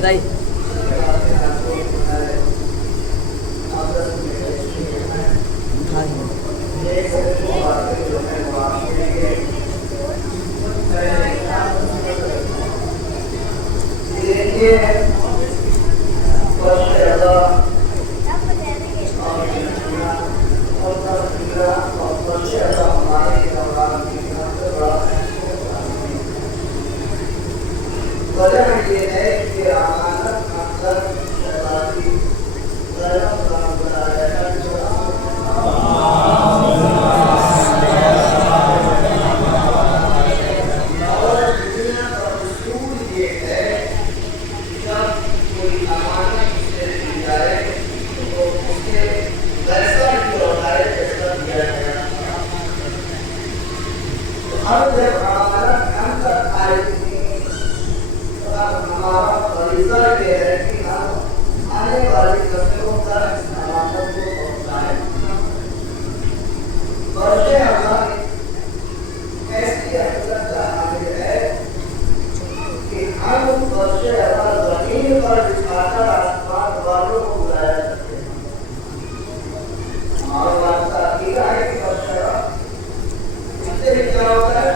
बताई। वजह ये है कि अमानत मतलब शराबी और दुनिया का उसूल ये है कि जब कोई अमानत से दी जाए तो उसे वैसा ही लौटाए जैसा दिया गया। तो अब जब अमानत हम तक आएगी हमारा फरीज़ा ये है कि हम आने वाली नस्लों तक इस अमानत को पहुँचाएं। बल्कि हमारी ऐसी हकीकत हाजिर है कि हम बल्कि ज़मीन पर बिछाकर आसमान वालों को बुलाया करते हैं। हमारा बात का अकीदा है कि इससे क्या होता है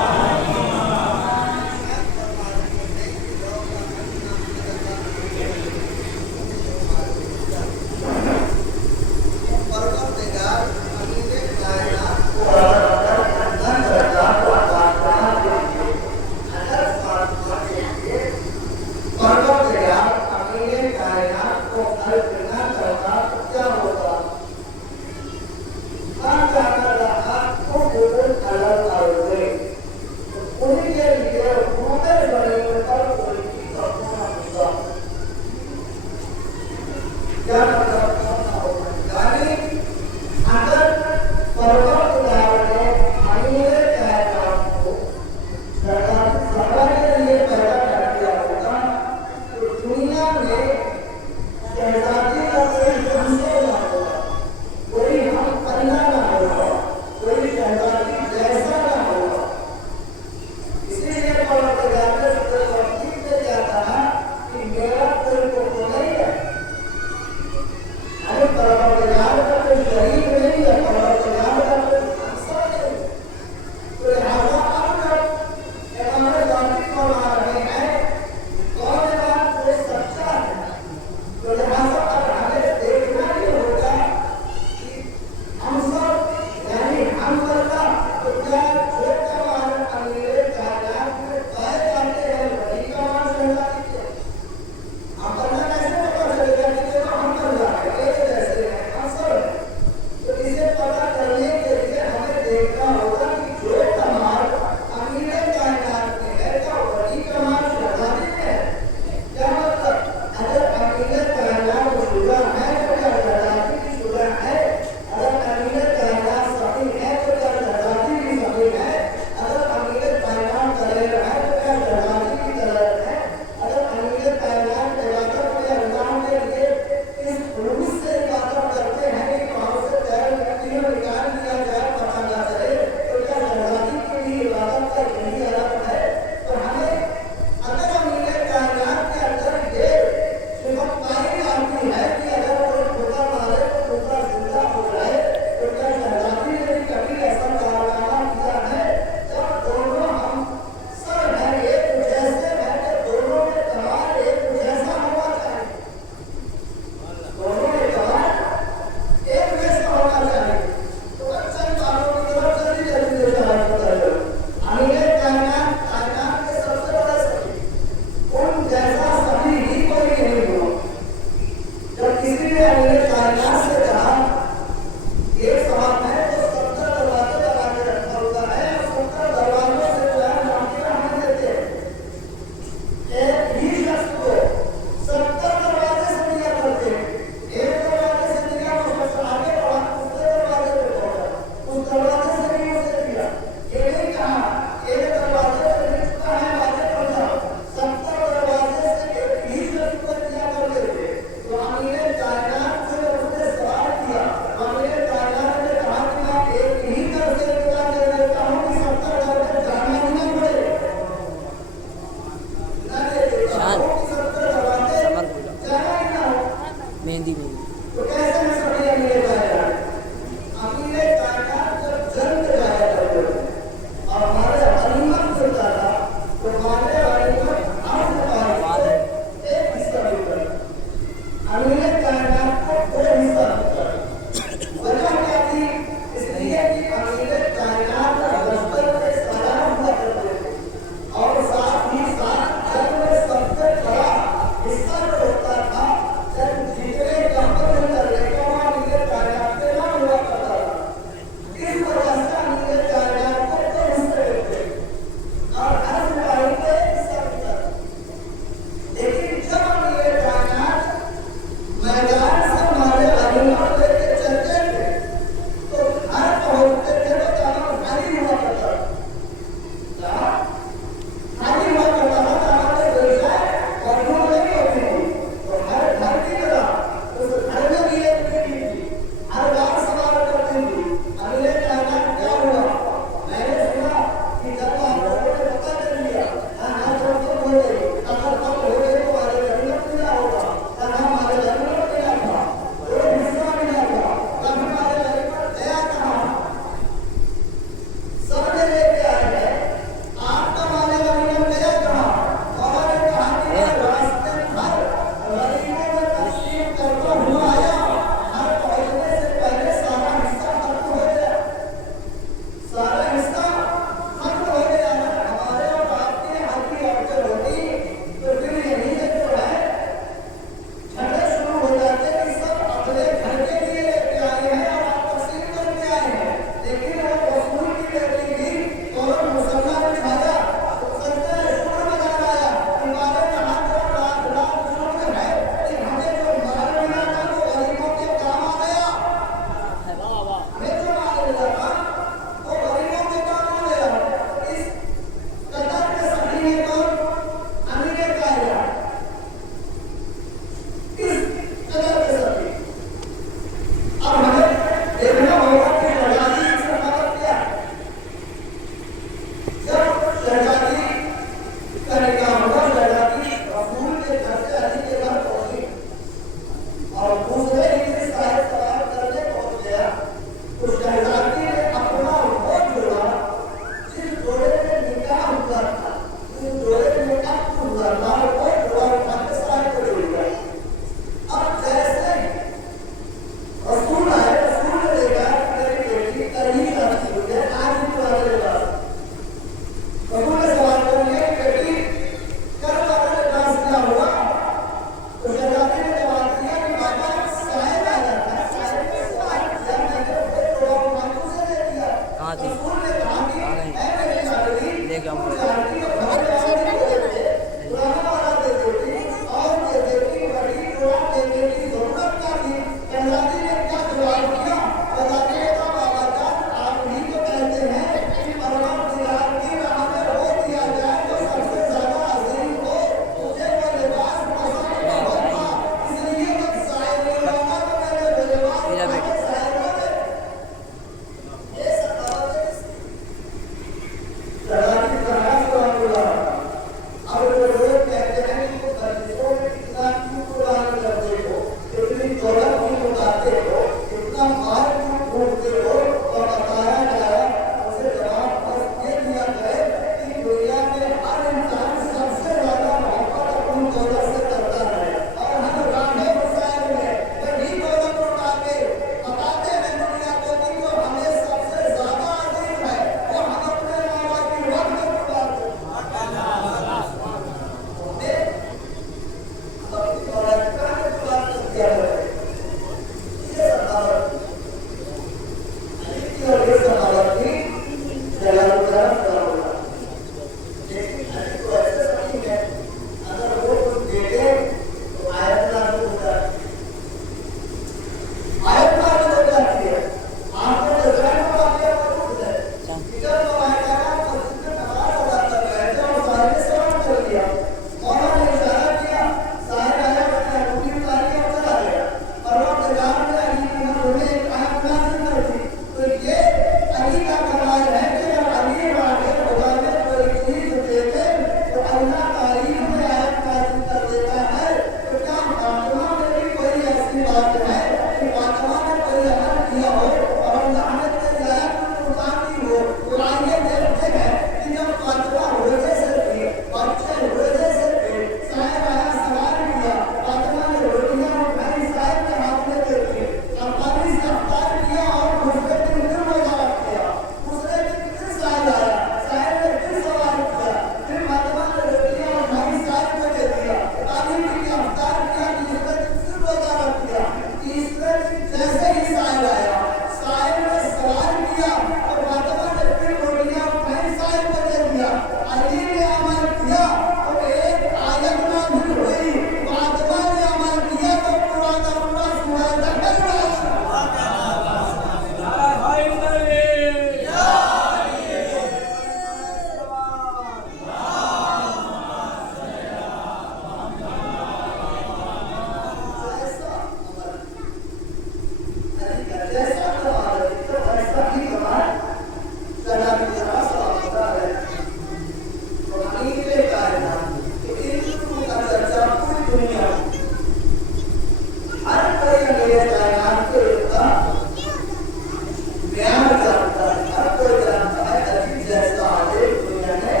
ज्ञान जानता है, हर कोई जानता है, अजीब जैसा आदेश दुनिया में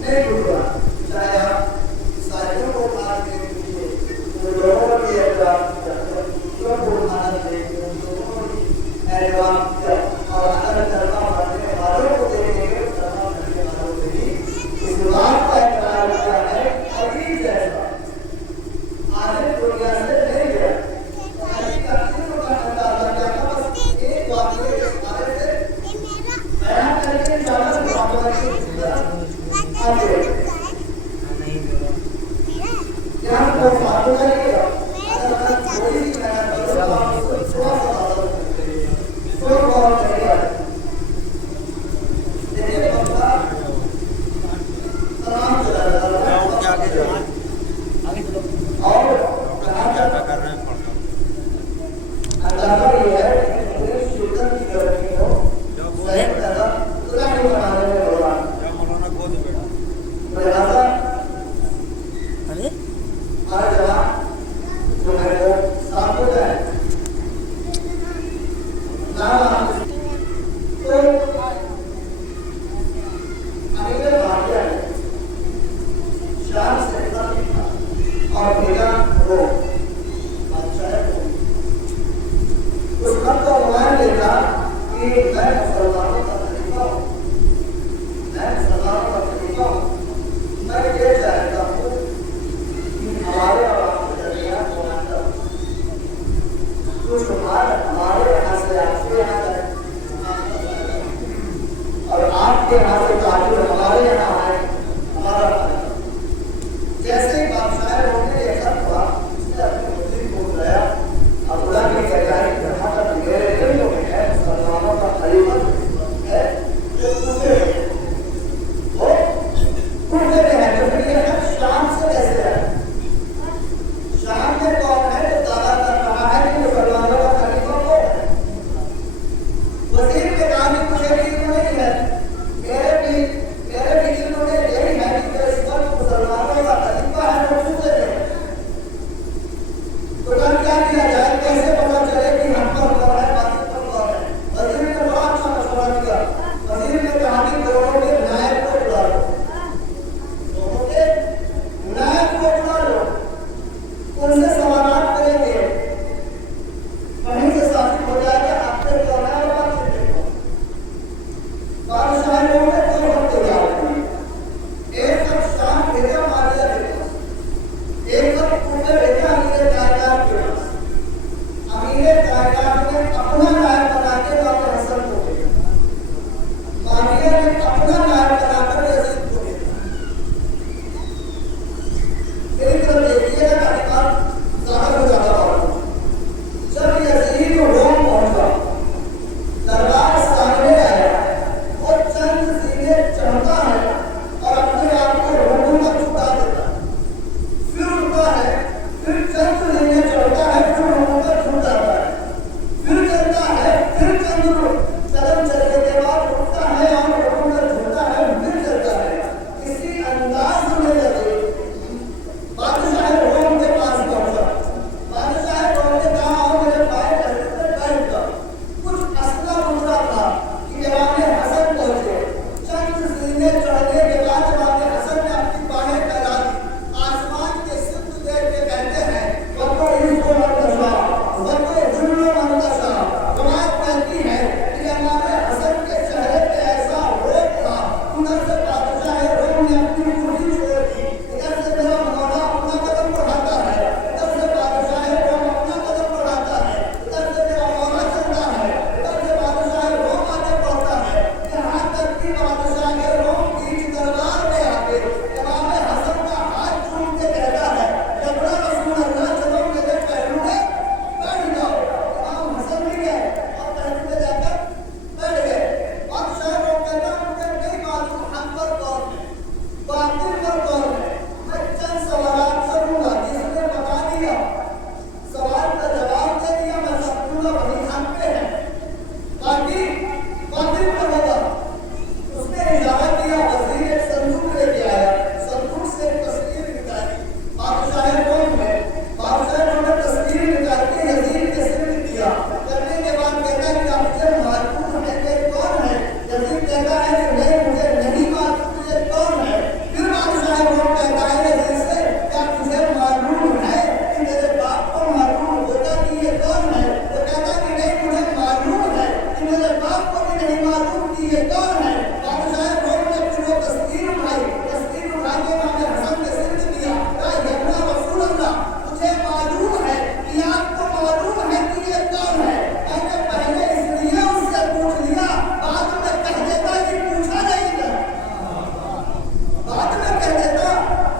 नहीं हुआ। चाहे आप ईसाइयों को मान के पूछिए, तो लोगों की दूसरों को मान देंगे, लोगों की एडवांस और अलग धर्म मानने वालों को देखेंगे, धर्म मानने वालों से भी इस बात का इकरार किया है, अजीब जैसा आदेश दुनिया से नहीं गया। अजीब का किसी को कहना चाहता है, बस एक बात है, आदेश ये कौन है। बादशाह रोम ने फिर वो तस्वीर उठाई के इमाम हसन ने सिर दिया, कहा यन्ना रसूल अल्लाह, तुझे मालूम है कि आपको मालूम है कि ये कौन है। मैंने पहले इसलिए उससे पूछ लिया, बाद में कह देता कि पूछा नहीं था, बाद में कह देता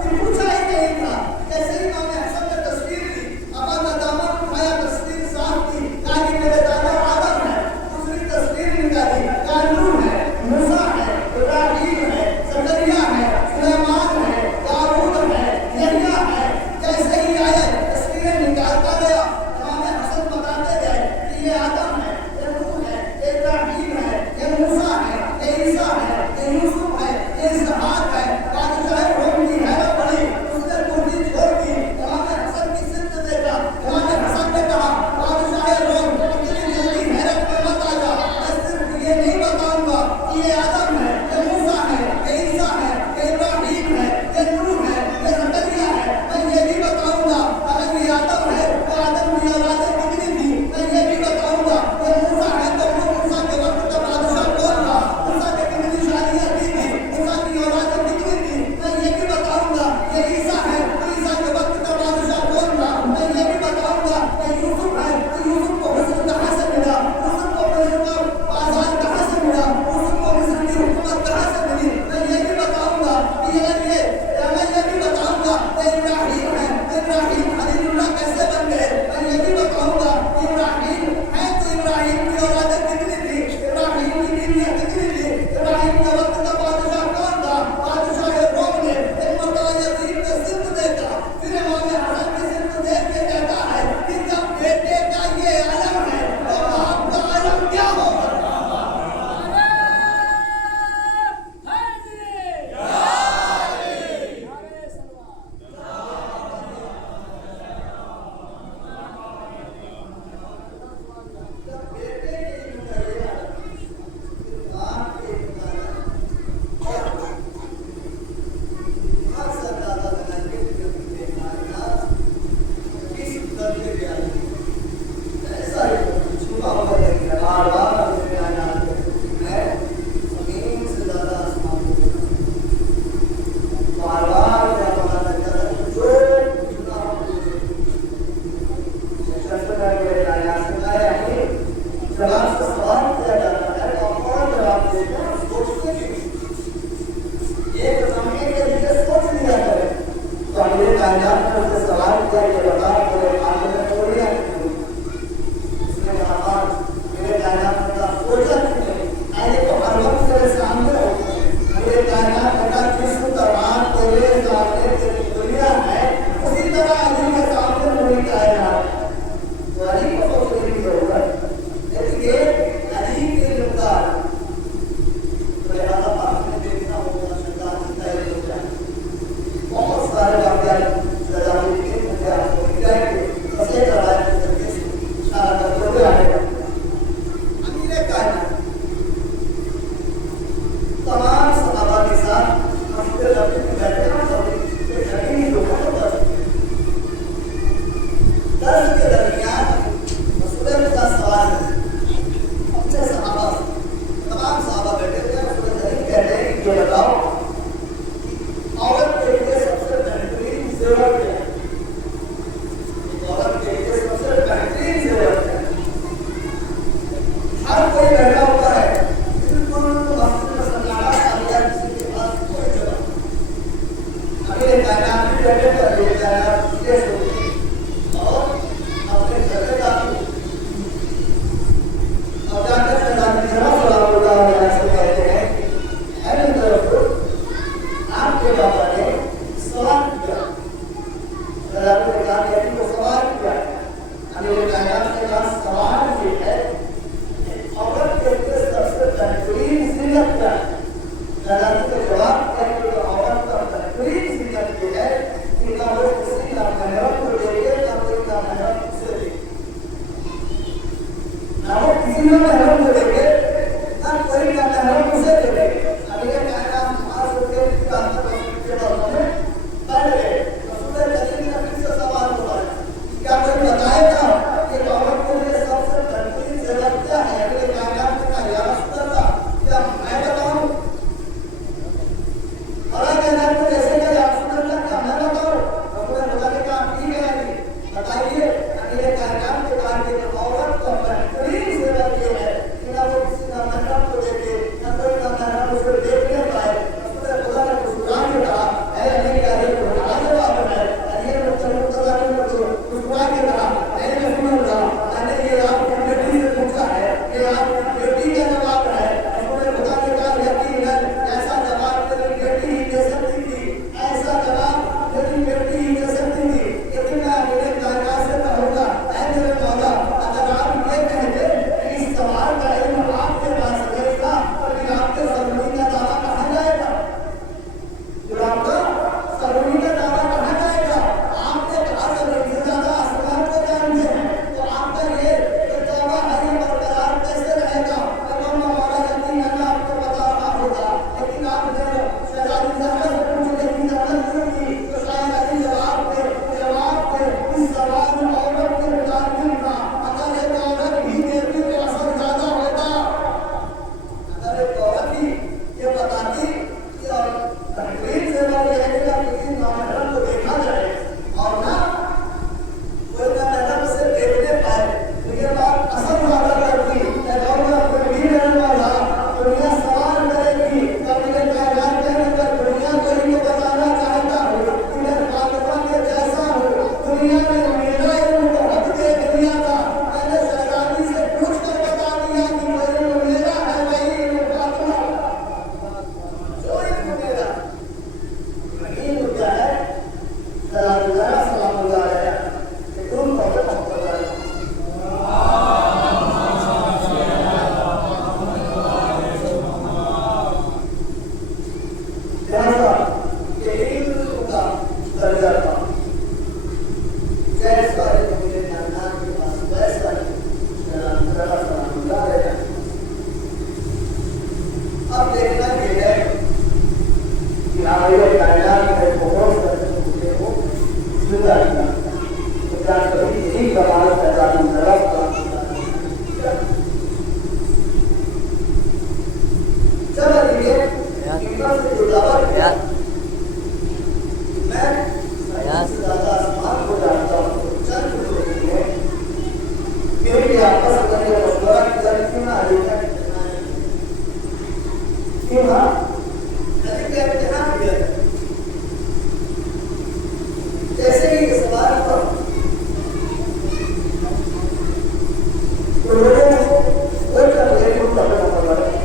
कि पूछा ही नहीं था। जैसे ही इमाम हसन ने तस्वीर ली, अबा का दामन उठाया, तस्वीर साफ की, कहा कि मेरे दादा आदम है। दूसरी तस्वीर निकाली, कहा नूह है, मूसा है, इब्राहीम है, जकरिया है, सुलेमान है, दाऊद है, यहया है। जैसे ही आयत तस्वीरें निकालता गया, इमाम हसन बताते गए कि ये आदम है, ये नूह है, ये इब्राहीम है, ये मूसा है, ये ईसा है, ये यूसुफ है, ये इसहाक है। बादशाह रोम की हैरत बढ़ी, उसने कुर्सी छोड़ दी, इमाम हसन की सिफ्त देखा। इमाम हसन ने कहा, बादशाह रोम इतनी जल्दी हैरत में मत आ जा, मैं सिर्फ ये नहीं बताऊंगा कि ये आदम है, ये मूसा है, ये ईसा है, ये इब्राहीम है, ये नूह है, ये जकरिया है। मैं ये भी बताऊंगा अगर ये आदम है तो आदम की औलादें कितनी थी। मैं ये भी बताऊंगा ये मूसा है तो वो मूसा के वक्त का बादशाह कौन था, मूसा के कितनी शादियां की थी, मूसा की औलादें कितनी थी। मैं ये भी बताऊंगा ये ईसा है तो ईसा के वक्त का बादशाह कौन था। मैं ये भी बताऊंगा ये यूसुफ है तो यूसुफ को मिस्र कहाँ से मिला, यूसुफ को मिस्र का बाजार कहाँ से मिला, यूसुफ को मिस्र अब देखना ये है कि हमारे कायनात में बहुत सारे मुझे को जिंदा किया तो क्या कभी यही कमाल पैदा नजर चलो ये इनका से जुड़ा हुआ मैं ज़्यादा आसमान को जानता हूँ चंद लोग हैं क्योंकि आपस में जो मशवरा किया क्यों ना अधिकार क्यों ना अधिकार कितना किया जैसे कि इस बार पर तो लोगों को वही कर रहे हैं उनका करना पड़ रहा है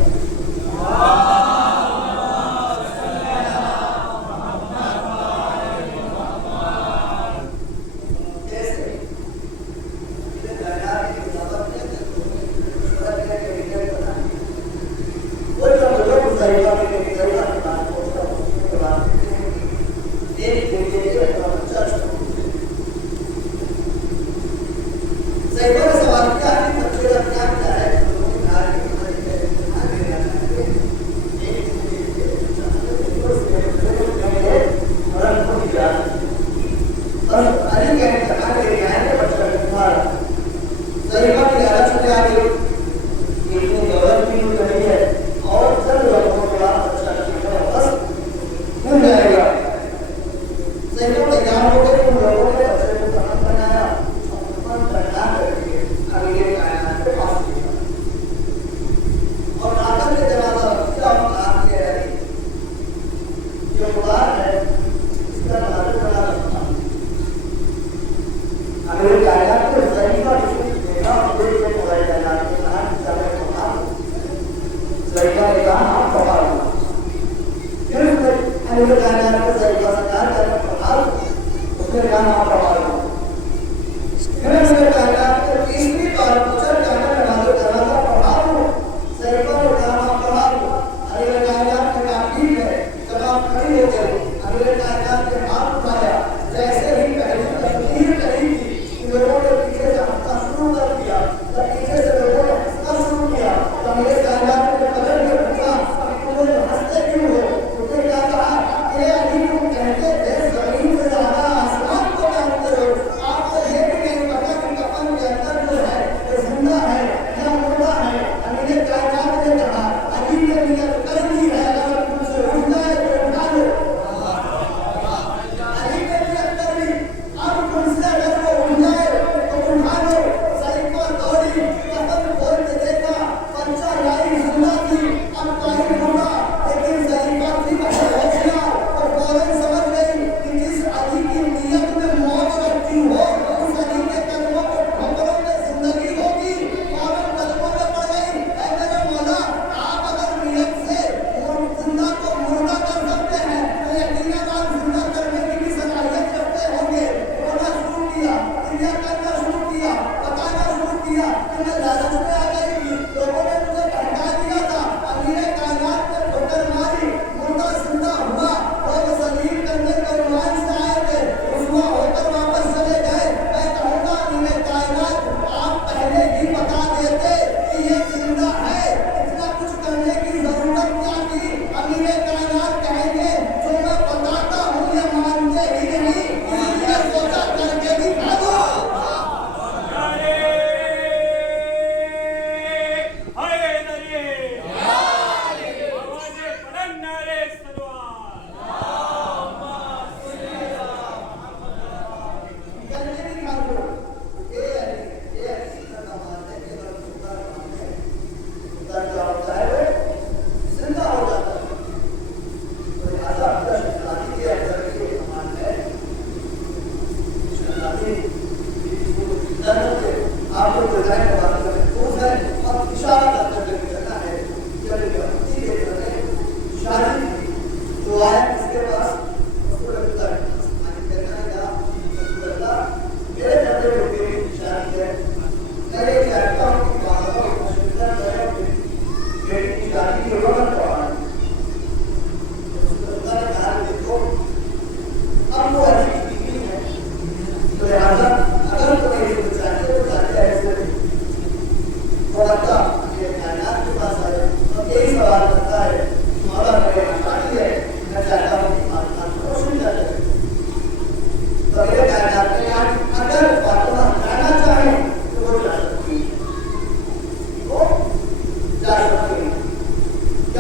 यही सवाल करता है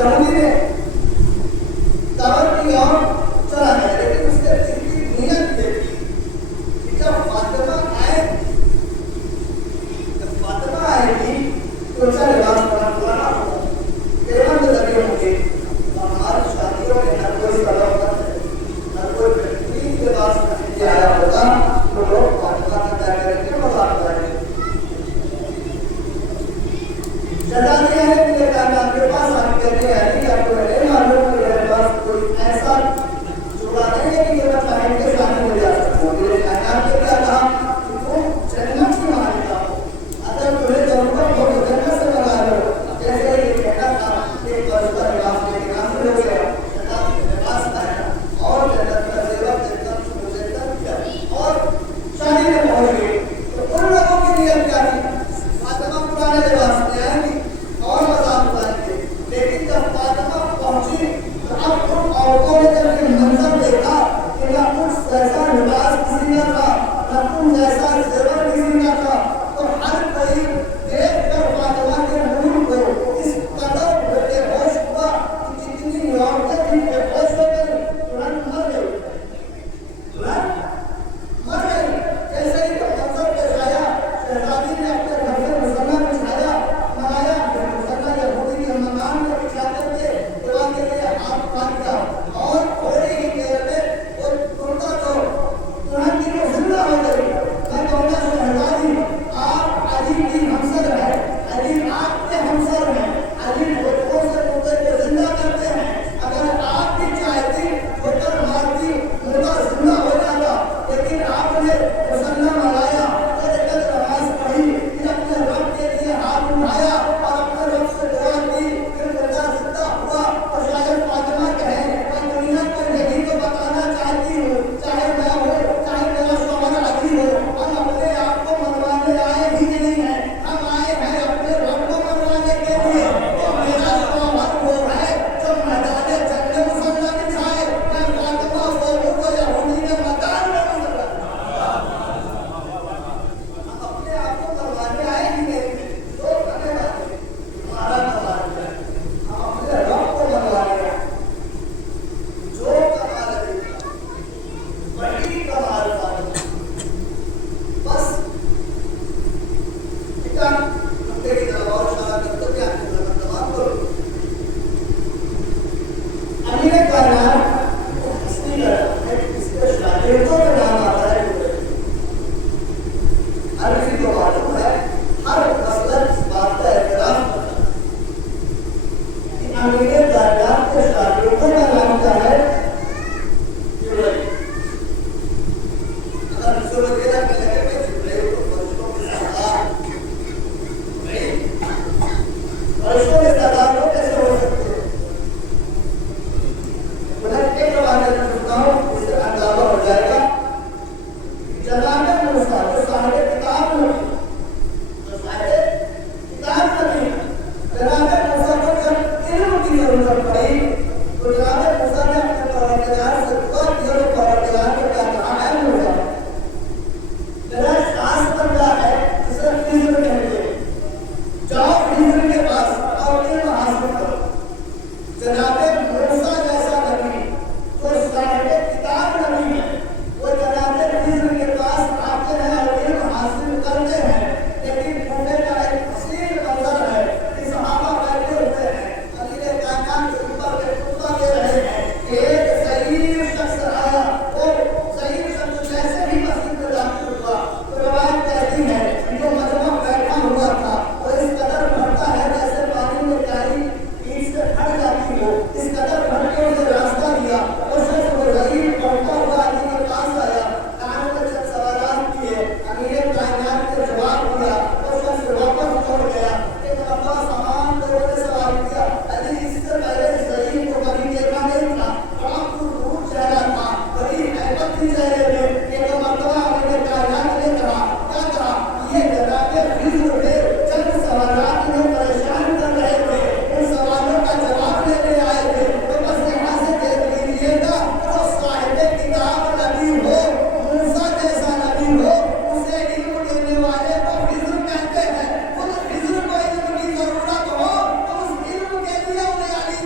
यहूदी ने दावत की और चला गया, लेकिन उसके दिल की नीयत ये थी कि जब फातिमा आएगी तो अच्छा लिबास पुराना होगा, तेरह के लगे होंगे। हमारी शादियों में हर कोई सदा होता है, हर कोई बेहतरीन लिबास में आया होगा तो लोग फातिमा का क्या करेंगे, मजाक करेंगे। जजानिया है कि ये काम आपके पास आप कहते हैं कि आपको नहीं मालूम कि मेरे पास कोई ऐसा जुड़ा नहीं है कि ये मैं चाहे के शादी हो जा सकता हूँ। मेरे कायनात ने क्या कहा कि तुम जन्नत की मालिका हो, अगर तुम्हें जरूरत हो तो जन्नत से मंगा लो। जैसे ये कहना था एक बरसता लिबास लेके नासिर हो गया, जन्नत लिबास पहना और जन्नत का जेवर जन्नत मुजद्दद किया और शादी में पहुंच गए। तो उन लोगों की नियत क्या थी, फातिमा पुराने लिबास में आएंगी और मजाक उड़ाएंगे, लेकिन जब फातिमा पहुंची तो अब उन औरतों ने जब ये मंजर देखा कि ना कुछ जैसा लिबास किसी का था, ना कुछ जैसा जेवर किसी का था, तो हर कोई देखकर फातिमा के नूर को इस कदर बेहोश हुआ कि जितनी औरतें थी बेहोश हो गई, तुरंत मर गई, जैसे ही मंजर पेश आया, शहजादी ने अपने घर से मुसल्ला बिछाया, मंगाया, मुसल्ला यहूदी के मकान में बिछाते थे, दुआ के लिए हाथ काट दिया और थोड़ी ही देर में वो कुर्ता तो तुरंत ही वो जिंदा हो गई। मैं कहूँगा शहजादी आप अली की हमसर है, अली आपके हमसर हैं, अली लोगों से मुर्दे को जिंदा करते हैं, अगर आप भी चाहती ठोकर मारती मुर्दा जिंदा हो जाता, लेकिन आपने मुसल्ला मंगाया, नमाज पढ़ी, फिर अपने रब के लिए हाथ उठाया और अपने रब से दुआ की, फिर मुर्दा जिंदा हुआ। और शायद फातिमा कहे मैं दुनिया को यही तो बताना चाहती हूँ, चाहे मैं हो चाहे मेरा शौहर अली हो, हम अपने आप को मनवाने आए ही नहीं हैं, हम आए हैं अपने रब को मनवाने के लिए। तो मेरा शौहर वो है जो मैदान जंग में मुसल्ला बिछाए, मैं फातिमा वो हूँ जो यहूदी के मकान में मुसल्ला। अपने आप को मनवाने आए ही नहीं, तो करने वाले हमारा कमाल है, हम अपने रब को मनवाने आए। जो कमाल है बड़ी कमाल बात, बस इतना मुद्दे की तरफ और इशारा करते क्या तमाम करो। अमीर कायनात वो हस्ती है, इसके शागिर्दों का नाम आता है हर किसी को मालूम है, हर मसलन इस बात का एहतराम करता है कि अमीर कायनात के शागिर्दों का नाम क्या है, अगर सूरत के रखने लगे तो जिब्राइल को फरिश्तों के सरदार नहीं, फरिश्तों के सरदार लोग कैसे हो सकते हैं। उन्हें एक रवाना करता हूँ, इससे अंदाजा हो जाएगा। जनाबे मूसा जो साहिब किताब नबी, जनाबे मूसा को जब इल्म की जरूरत पड़ी तो जनाबे मूसा ने अपने परवरदिगार से दुआ की और परवरदिगार ने क्या कहा, है मूसा मेरा खास बंदा है जिसे खिज़्र कहते हैं, जाओ खिज़्र के पास और इल्म हासिल करो। जनाबे मूसा जैसा नबी जो साहिब किताब नबी है, वो जनाबे खिज़्र के पास आते हैं और इल्म हासिल करते हैं, लेकिन घूमने का एक हसीन मंजर है कि सहाबा बैठे हुए हैं, अमीर कायनात के ऊपर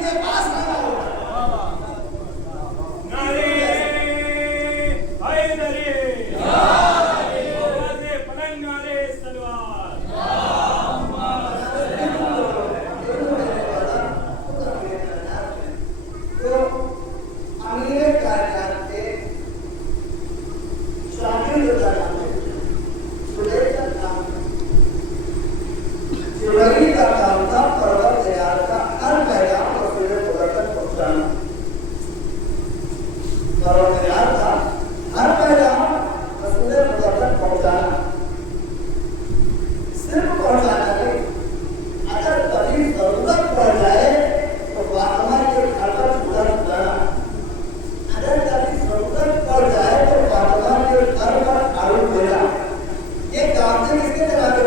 के पास खड़ा होगा। नारे हैदरी आवाज़े पलंग नारे सलवार। तो अमीर कायनात के शागिर्द का नाम है जुलैख का नाम है। जुलैख का काम था परवरदिगार का हर पैगाम रसूल खुदा तक पहुंचाना। परवरदिगार का हर पैगाम रसूल खुदा तक पहुंचाना, सिर्फ पहुंचाना नहीं, अगर कभी जरूरत पड़ जाए तो फातिमा के घर पर चूल्हा जलाना, अगर कभी जरूरत पड़ जाए तो फातिमा के घर पर आलू देना। ये काम से किसके चलाते?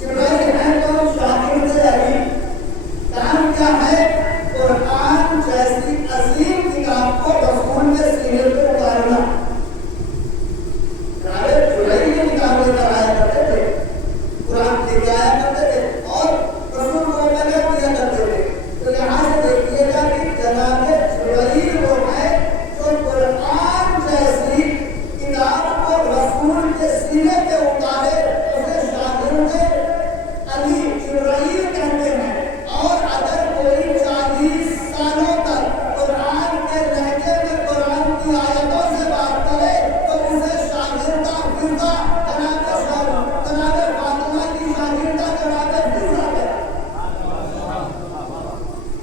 जिब्राइल है तो शागिर्द अली। काम क्या है? कुरान जैसी अजीम किताब को रसूल के सीने पे उतारना। जिब्राइल की किताब लेकर आया करते थे, कुरान लेके आया करते थे और रसूल को पैगाम दिया करते थे। तो यहाँ से देखिएगा कि जनाब जिब्राइल वो है जो कुरान जैसी किताब को रसूल के सीने पे उतारे, उसे शागिर्द अली जिब्राइल कहते हैं। और अगर कोई 40 सालों तक कुरान के लहजे में कुरान की आयतों से बात करे तो उसे शागिर्दा फिरदा जनाब फातिमा की शागिर्दा जनाब फिरदा है,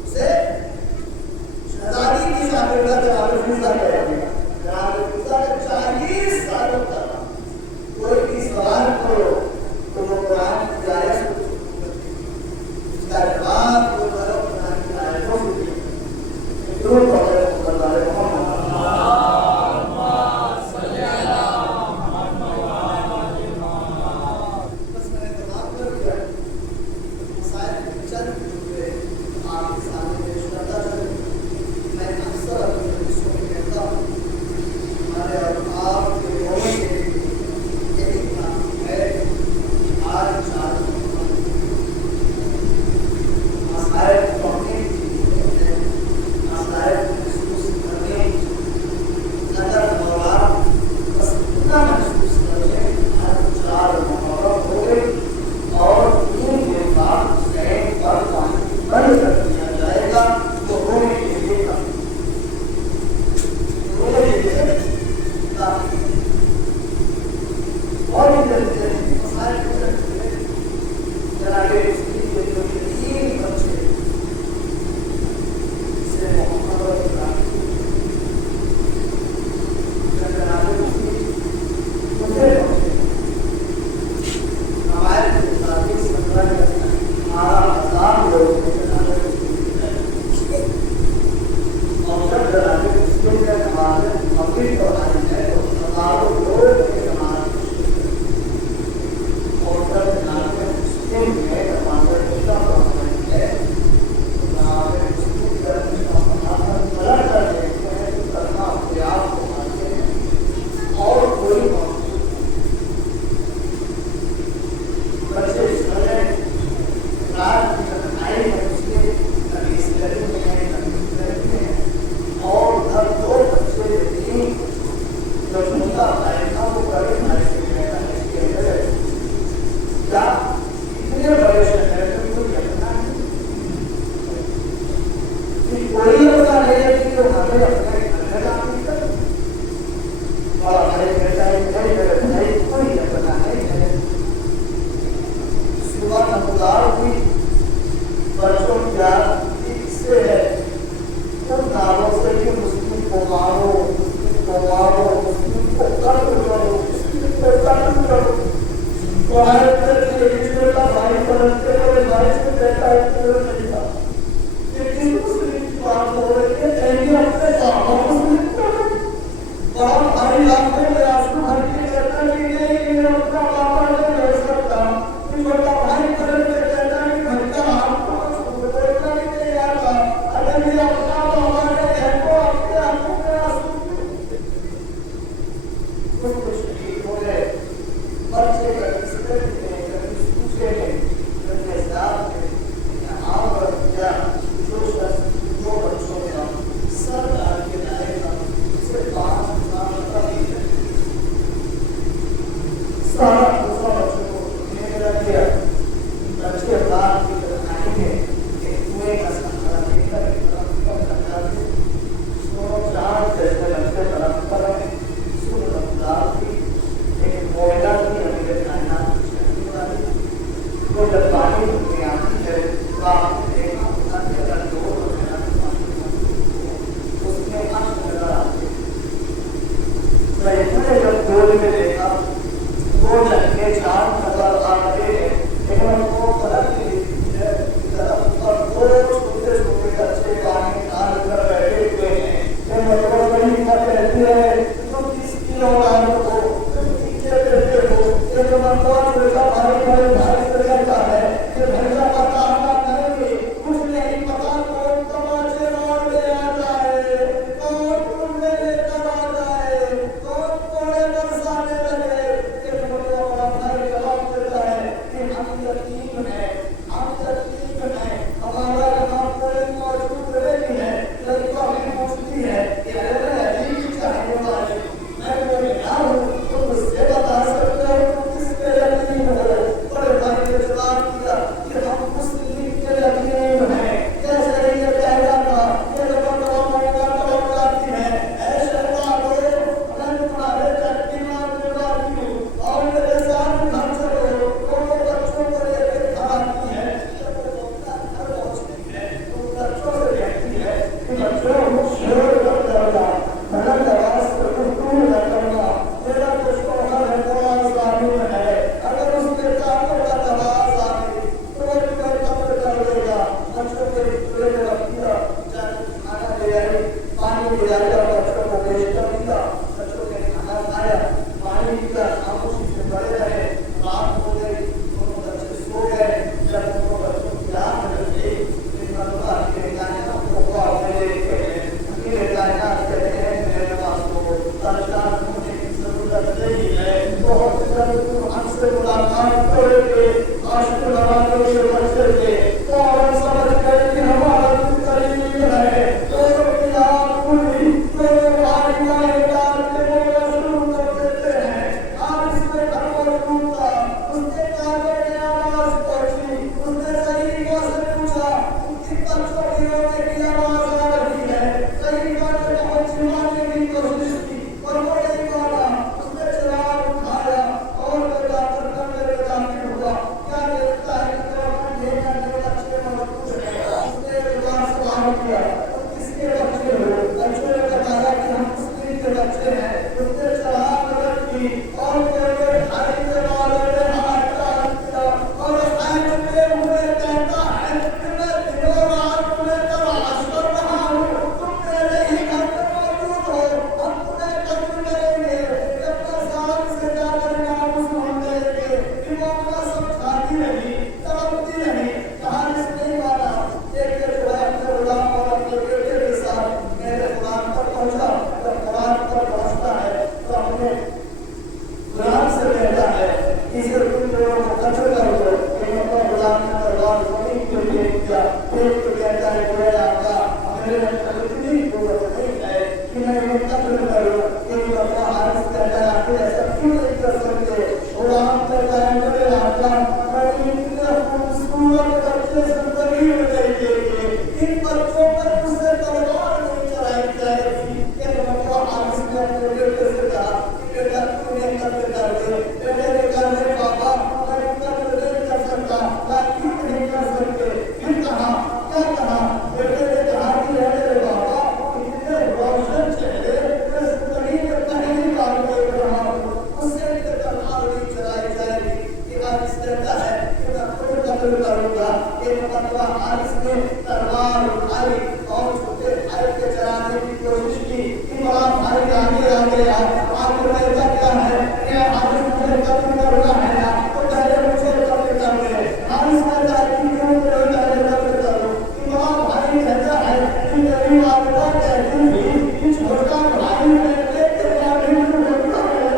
उसे शहजादी की शागिर्दा जनाब फिरदा करेंगे। जनाब फिरदा के 40 सालों तक कोई भी सवाल करो तो वो कुरान की आयत इसका जवाब वो करो कुरान की आयतों से। जरूर पढ़े मुकद्दर मोहम्मद बस मैंने तमाम कर दिया। मसाइल के चंद जुमले आपके सामने पेश करता चलूं। मैं अक्सर अपने दोस्तों को कहता हूँ, हमारे और आपके दोनों के लिए यही काम है। आज चार मसाइल पढ़ने की मसाइल महसूस करने नजर मौला बस इतना महसूस करने आज 4 मुहर्रम हो गए और 3 के बाद शहर पर पानी बंद कर दिया जाएगा। तो रोने के लिए और मसाइल जनाबे उसकी जो 3 बच्चे से मोहम्मद और इब्राहिम जनाबे उसकी मुझे बच्चे हमारे मुताबिक 17,000 लोग जनाबे उसकी और जब जनाबे उसके नमाज़ मगरिब पढ़ाई है तो हज़ारों लोग की नमाज़ और जब जनाबे उसके में नमाज़ इशा पढ़ाई है तो जनाबे उसकी तरफ इशा पढ़ाकर पलट कर देखते हैं तो करना अपने आप को मानते हैं और कोई बच्चे समय रात की कठिनाई में उसके कभी इस तरह में है कभी इस तरह में है और उधर 2 बच्चे यतीम जो उनका आएगा वो बड़े भाई से कहता है इसके अंदर क्या इतने बड़े शहर में कोई घटना नहीं कि कोई ऐसा नहीं है कि जो हमें अपने घर में काम नहीं कर और हमारे कहता है नहीं कोई घटना नहीं है। सुबह नमदार हुई बच्चों की याद इससे है उन नारों से कि मुस्लिम को मारो, मुस्लिम को मारो, मुस्लिम को कत्ल करो, मुस्लिम को कत्ल करो। तो हर तरह के रिश्ते का भाई बनते हुए भाई से कहता है कि नहीं था लेकिन मुस्लिम की बात हो रही है कहीं अपने पापा मुस्लिम को बहुत भारी रास्ते में आंसू भर के कहता है कि नहीं अपना पापा नहीं रह सकता कि बड़ा भाई बन के कहता है कि भटका आपको बोलना ही नहीं आता अगर मेरा अपना पापा नहीं है तो आपके आंखों में आंसू कुछ शहीद हो गए बच्चे कभी पूछे नहीं कभी साथ में यहाँ आगे किया तो किसके बच्चे हो? बच्चों ने बताया कि हम मुस्लिम के बच्चे हैं। उसने चढ़ा मदद की और मेरे भाई के बारे में हाथ डाल दिया और कहते हुए कहता है कि मैं दिनों रात तुम्हें तलाश कर रहा हूँ, तुम मेरे ही घर में मौजूद हो, हम तुम्हें कत्ल करेंगे, अपना साथ से जाकर नामुस ढूंढ लेंगे। इमाम समझाती रही, तड़पती रही, हारिस नहीं माना। एक जो है अपने गुलाम और अपने बेटे के साथ मेरे गुलाम तक पहुंचा। जब गुलाम तक पहुंचता है तो अपने गुलाम से कहता है इसे तुम दोनों को कत्ल कर दो। अपना गुलाम ने तलवार जमीन पे फेंक दिया। फेंक के कहता है कि आका मेरे अंदर इतनी कुव्वत नहीं है कि मैं इन्हें कत्ल करूं। एक दफा हारिस कहता है आप ऐसा क्यों नहीं कर सकते? गुलाम कहता है मेरे आका मैं इतने खूबसूरत बच्चे जिंदगी में नहीं देंगे, इन बच्चों पर मुझसे तलवार नहीं चलाई जाएगी। एक दफा हारिस ने अपने बेटे से कहा कि बेटा तूने कत्ल कर दे। बेटे ने कहा नहीं बाबा मैं कत्ल नहीं कर सकता। क्यों नहीं कर सकते? फिर कहा क्या कहा? बेटे ने कहा कि मेरे बाबा इतने रोशन चेहरे मैं जिंदगी में पहली बार देख रहा हूँ, उससे तलवार नहीं चलाई जाएगी। ये हारिस कहता है कि मैं खुद कत्ल करूंगा। एक मरतबा हारिस ने तलवार उठाई और छोटे भाई के चलाने की कोशिश की कि बड़ा भाई आगे आ गया। आगे कहता क्या है कि हारिस मुझे कत्ल करना है ना तो पहले मुझे कत्ल कर दे। हारिस कहता है कि क्यों मुझे पहले कत्ल करो? कि बड़ा भाई कहता है कि मेरी वालिदा कहती थी कि छोटा भाई मेरे के बारे में बोलता है।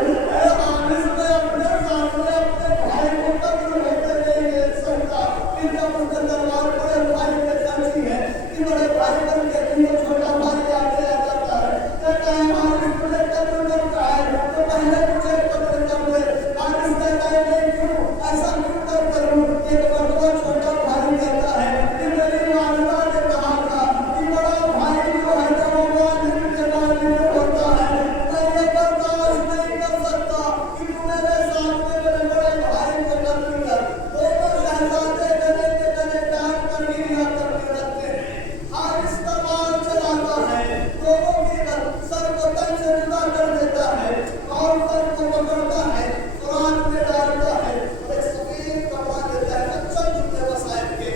हारिस ने अपने सामने अपने भाई को कत्ल होते नहीं देख सकता। फिर जब उसने तलवार बड़े भाई पे खींची है कि बड़े भाई पर कहती है छोटा भाई आगे आ जाता है। कहता है हारिस मुझे कत्ल करता है तो पहले मुझे कत्ल कर दे। हारिस कहता है नहीं क्यों ऐसा क्यों कर करूं? एक मरतबा छोटा भाई कहता है कि मेरी वालिदा ने कहा था कि बड़ा भाई जो है वो वालिद के बारे में होता है। मैं ये बर्दाश्त नहीं कर सकता कि तू मेरे सामने मेरे बड़े भाई को कत्ल कर। दोनों शहजादे गले के गले डाल कर गिरिया करते रहते हैं। हारिस तलवार चलाता है, दोनों की सर को तन से जुदा कर देता है और सर को पकड़ता है, कुरान में डालता है और एक सफेद कपड़ा देता है अच्छा जूते वसाइल के।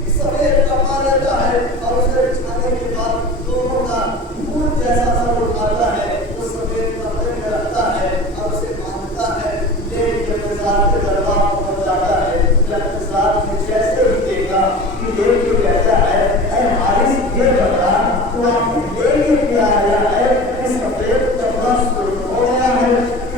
एक सफेद कपड़ा देता है और उसे बिछाने के बाद दोनों का भूत जैसा सर उठाता है, उस सफेद कपड़े में रखता है और उसे बांधता है। लेके मजार के दरबार पहुंच जाता है। जब मजार में जैसे ही देखा कि देख के कहता है अरे हारिस ये बता तो आपने लेके क्या आया है? इस सफेद कपड़ा हो गया है।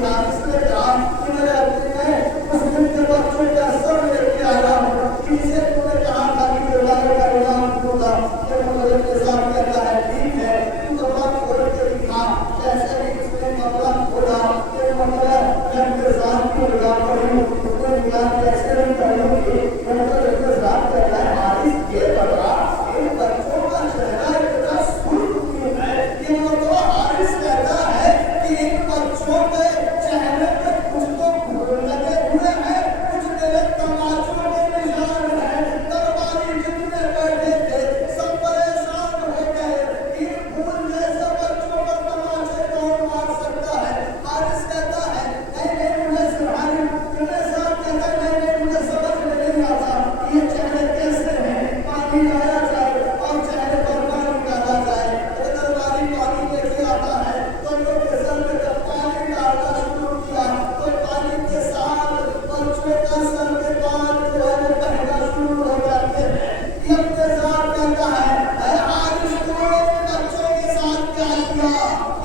हारिस ने कहा कि मैं अपने मुस्लिम के बच्चों का सर लेके आया हूँ कि जिसे तूने कहा था कि गुलाम का गुलाम दूंगा। ये मुझे के साथ कहता है ठीक है तू कपड़ा खोल के दिखा। जैसे ही उसने कपड़ा खोला ये मतलब इंतजार की लगा पड़ी। उसने गुलाम कैसे नहीं करूँगी मतलब इंतजार करता है। हारिस ये बता इन बच्चों का चेहरा इतना सुर्ख क्यों है? ये मतलब हारिस कहता है कि इन बच्चों के चेहरे पे कुछ तो फूल लगे हुए हैं, कुछ मेरे तमाचों के निशान हैं। दरबारी जितने बैठे थे सब परेशान हो गए। इन फूल जैसे बच्चों पर तमाचे कौन मार सकता है? हारिस कहता है नहीं नहीं मुझे सुहानी तुमने साथ कहता है नहीं नहीं मुझे समझ में नहीं आता ये चेहरे कैसे हैं। पानी लाया जाए और चेहरे पर पानी डाला जाए। दरबारी पानी लेके आता है तो लोग के सर में जब पानी डालना शुरू किया तो पानी के साथ बच्चों का सर में बाल जो है वो बहना शुरू हो जाते हैं। ये अपने साथ कहता है अरे हारिस तूने बच्चों के साथ क्या किया?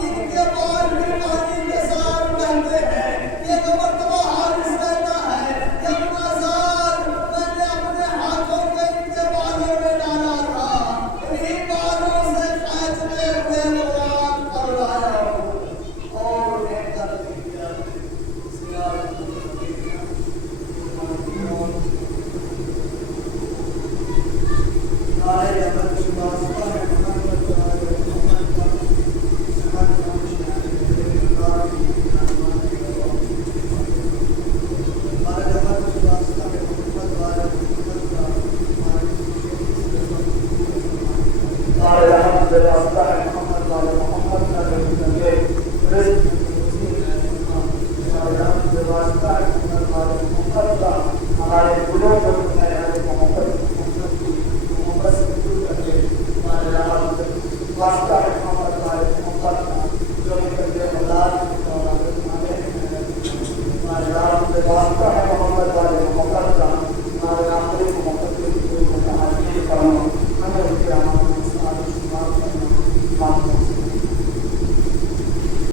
इनके बाल भी पानी के साथ बहते हैं। ये तो मरतबा हारिस कहता है कि अपना साथ मैंने अपने हाथों में इनके बालों में डाला था, इन्हीं बालों से खींचते हुए कुरान पढ़ रहा हूँ और उन्हें कत्ल किया। व्यवस्था हमारे गुणों को हमारे मोहब्बत से दूर करके हमारे वास्ता